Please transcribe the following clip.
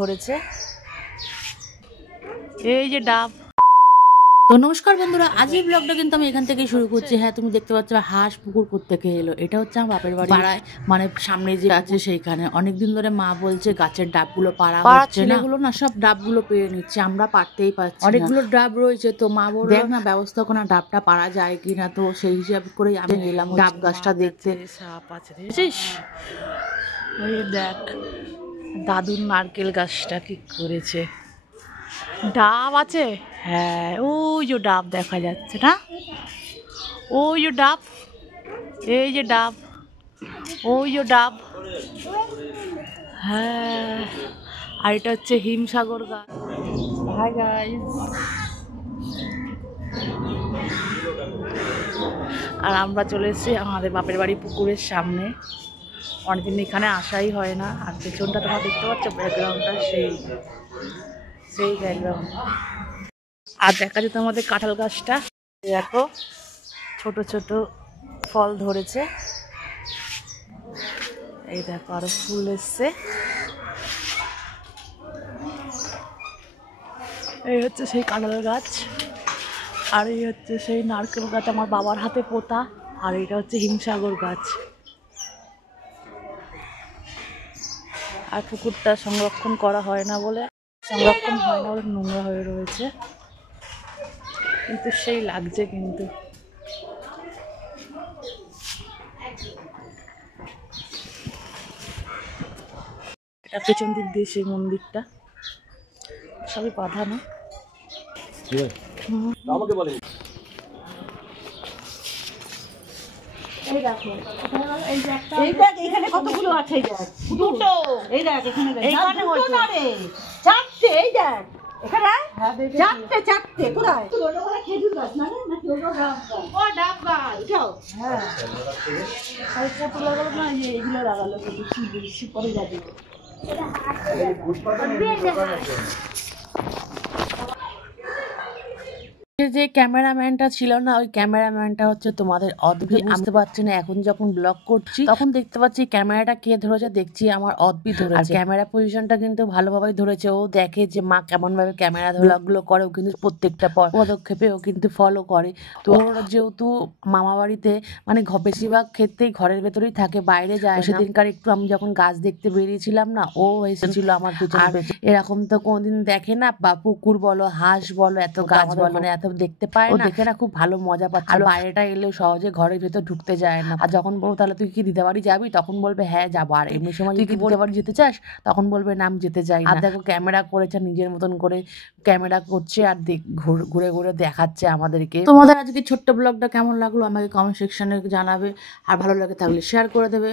ধরেছে, এই যে ডাব। তো নমস্কার বন্ধুরা, আজকের ব্লগটা কিন্তু আমি এখান থেকেই শুরু করছি। হ্যাঁ, তুমি দেখতে পাচ্ছ হাঁস পুকুর কোত্থেকে এলো। এটা হচ্ছে আমার বাপের বাড়ি পাড়ায়, মানে সামনে যে আছে সেইখানে। অনেকদিন ধরে মা বলছে গাছের ডাবগুলো পাড়া হচ্ছে না, এগুলো না সব ডাবগুলো পেয়ে নিচ্ছে, আমরা পারতেই পারছি না। অনেকগুলো ডাব রয়েছে, তো মা বলল দেখ না ব্যবস্থাপনা ডাবটা পারা যায় কিনা। তো সেই হিসাব করেই আমি এলাম ডাব গাছটা দেখতে। সাপ আছে দেখেছিস, ওই দেখ দাদুর নারকেল গাছটা কি করেছে। ডাব আছে, হ্যাঁ ওই যে ডাব দেখা যাচ্ছে না, ওই যে ডাব, এই যে ডাব, ওই যে ডাব, হ্যাঁ। আর এটা হচ্ছে হিমসাগর গাছ। হাই গাইস, আর আমরা চলে এসেছি আমাদের বাপের বাড়ি পুকুরের সামনে। অনেকদিন এখানে আসাই হয় না। আর পেছনটা তোমরা দেখতে পাচ্ছ ব্যাকগ্রাউন্ডটা, সেই ব্যাকগ্রাউন্ড। আর দেখা যেত আমাদের কাঁঠাল গাছটা, দেখো ছোট ছোট ফল ধরেছে, এই দেখো আরো ফুল এসছে। এই হচ্ছে সেই কাঁঠাল গাছ, আর এই হচ্ছে সেই নারকেল গাছ আমার বাবার হাতে পোতা। আর এটা হচ্ছে হিমসাগর গাছ। আর পুকুরটা সংরক্ষণ করা হয় না বলে, নোংরা হয়ে রয়েছে, কিন্তু সেই লাগছে। কিন্তু এটা পেছন দিক দিয়ে সেই মন্দিরটা, সবই বাঁধানো। এই দেখো এইখানে কতগুলো আছে, দুটো, এই দেখ এখানে চারটে, এই দেখ এখানে চারটে কোথায়? খেজুর গাছ না, ও ডাব গাছ, হ্যাঁ কত লাগালো না, এইগুলো লাগালো, বেশি পরে যাবে। যে ক্যামেরাম্যানটা ছিল না, ওই ক্যামেরাম্যানটা হচ্ছে তোমাদের অদ্ভুত। বুঝতে পারছি না, এখন যখন ব্লগ করছি তখন দেখতে পাচ্ছি ক্যামেরাটা কে ধরেছে, দেখছি আমার অদ্ভুত ধরেছে। ক্যামেরা পজিশনটা কিন্তু ভালোভাবেই ধরেছে। ও দেখে যে মা কেমন ভাবে ক্যামেরা ব্লগগুলো করে, ও কিন্তু প্রত্যেকটা পদক্ষেপে ও কিন্তু ফলো করে। তো ওর যেহেতু মামা বাড়িতে মানে বেশিরভাগ ক্ষেত্রেই ঘরের ভেতরেই থাকে, বাইরে যায়। সেদিনকার একটু আমি যখন গাছ দেখতে বেরিয়েছিলাম না, ও এসেছিল আমার পেছনে। এরকম তো কোনোদিন দেখে না, বা পুকুর বলো, হাঁস বলো, এত গাছ বলো, মানে এত দেখতে পায় না। দেখে না খুব ভালো মজা পাচ্ছে। আর বাইরেটা এলেও সহজে ঘরের ভেতর ঢুকতে যায় না। আর যখন বলবো তাহলে তুই কি দিতে বাড়ি যাবি, তখন বলবে হ্যাঁ যাবো। আর এমনি সময় তুই কি দিতে বাড়ি যেতে চাস, তখন বলবে না আমি যেতে চাই না। আর দেখো ক্যামেরা করেছে, নিজের মতন করে ক্যামেরা করছে আর ঘুরে ঘুরে দেখাচ্ছে আমাদেরকে। তোমাদের আজকে ছোট্ট ব্লগটা কেমন লাগলো আমাকে কমেন্ট সেকশনে জানাবে। আর ভালো লাগে থাকলে শেয়ার করে দেবে।